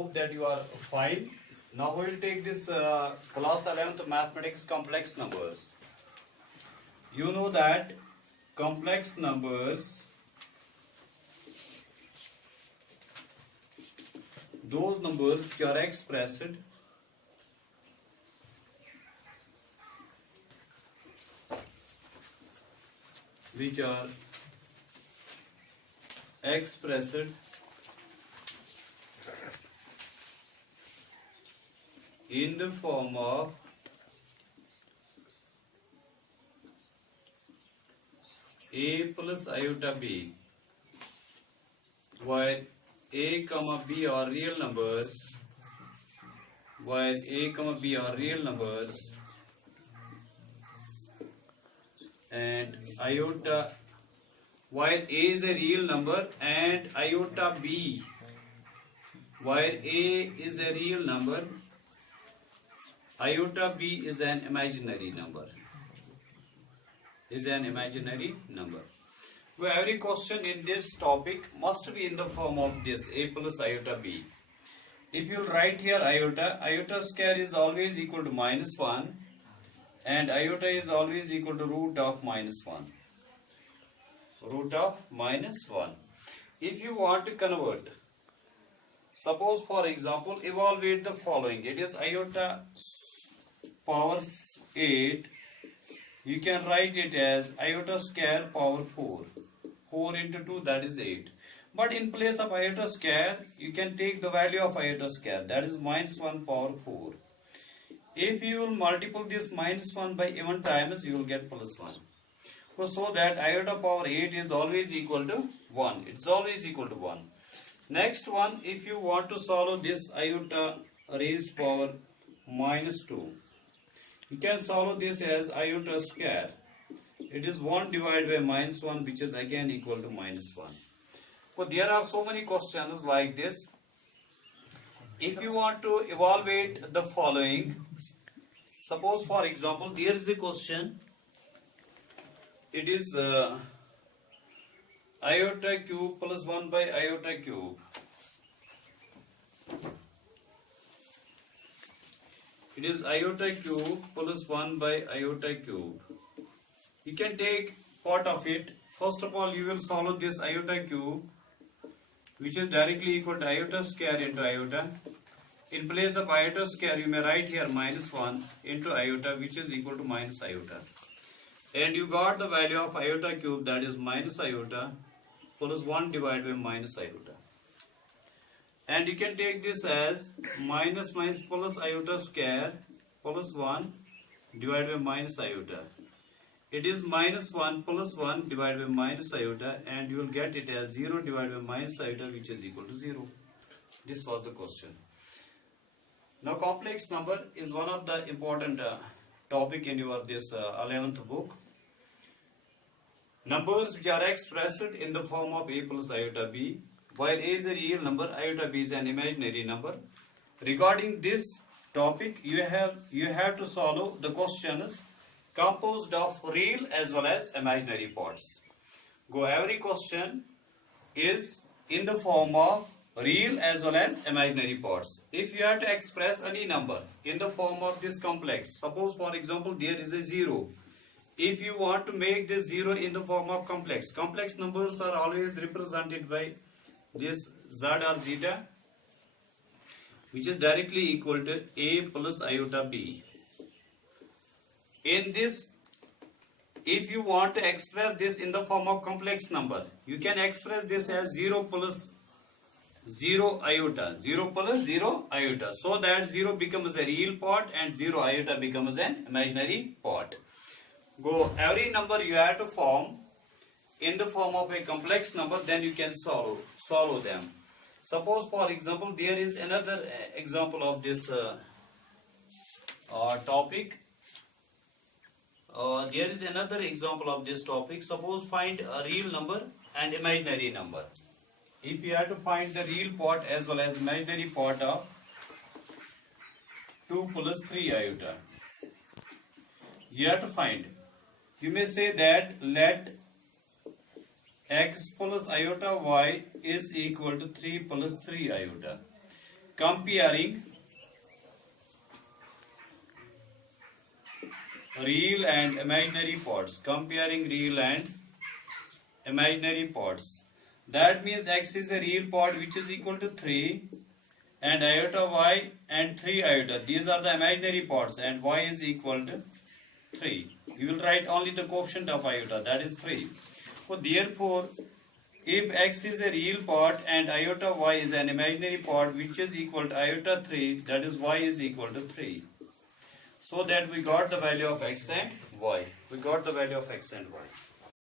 hope that you are fine. Now we will take this class 11th mathematics complex numbers. You know that complex numbers, those numbers which are expressed in the form of a plus iota b, while a comma b are real numbers, and iota, while a is a real number and iota b, while a is a real number, iota b is an imaginary number. Well, every question in this topic must be in the form of this a plus iota b. If you write here iota square is always equal to minus 1 and iota is always equal to root of minus 1. If you want to convert, suppose for example, evaluate the following. It is iota power 8. You can write it as iota square power 4. 4 into 2, that is 8. But in place of iota square, you can take the value of iota square, that is minus 1 power 4. If you will multiply this minus 1 by even times, you will get plus 1. So that iota power 8 is always equal to 1. It's always equal to 1. Next one, if you want to solve this iota raised power minus 2, you can solve this as iota square. It is 1 divided by minus 1, which is again equal to minus 1. So there are so many questions like this. If you want to evaluate the following, suppose for example, there is a question. It is iota cube plus 1 by iota cube. It is iota cube plus 1 by iota cube. You can take part of it. First of all, you will solve this iota cube, which is directly equal to iota square into iota. In place of iota square, you may write here minus 1 into iota, which is equal to minus iota. And you got the value of iota cube, that is minus iota plus 1 divided by minus iota. And you can take this as minus plus iota square plus 1 divided by minus iota. It is minus 1 plus 1 divided by minus iota, and you will get it as 0 divided by minus iota, which is equal to 0. This was the question. Now complex number is one of the important topic in your this 11th book. Numbers which are expressed in the form of a plus iota b, while a is a real number, iota b is an imaginary number. Regarding this topic, you have to solve the questions composed of real as well as imaginary parts. Every question is in the form of real as well as imaginary parts. If you have to express any number in the form of this complex, suppose for example there is a 0. If you want to make this 0 in the form of complex numbers are always represented by this z or zeta, which is directly equal to a plus iota b. In this, if you want to express this in the form of complex number, you can express this as 0 plus 0 iota, so that 0 becomes a real part and 0 iota becomes an imaginary part. Every number you have to form in the form of a complex number, then you can solve them. Suppose for example there is another example of this topic. There is another example of this topic. Suppose find a real number and imaginary number. If you have to find the real part as well as imaginary part of 2 plus 3 iota, you have to find. You may say that let x plus iota y is equal to 3 plus 3 iota. comparing real and imaginary parts. Comparing real and imaginary parts. That means x is a real part which is equal to 3 and iota y and 3 iota. These are the imaginary parts and y is equal to 3. We will write only the coefficient of iota, that is 3. So therefore, if x is a real part and iota y is an imaginary part which is equal to iota 3, that is y is equal to 3. So that we got the value of x and y. We got the value of x and y.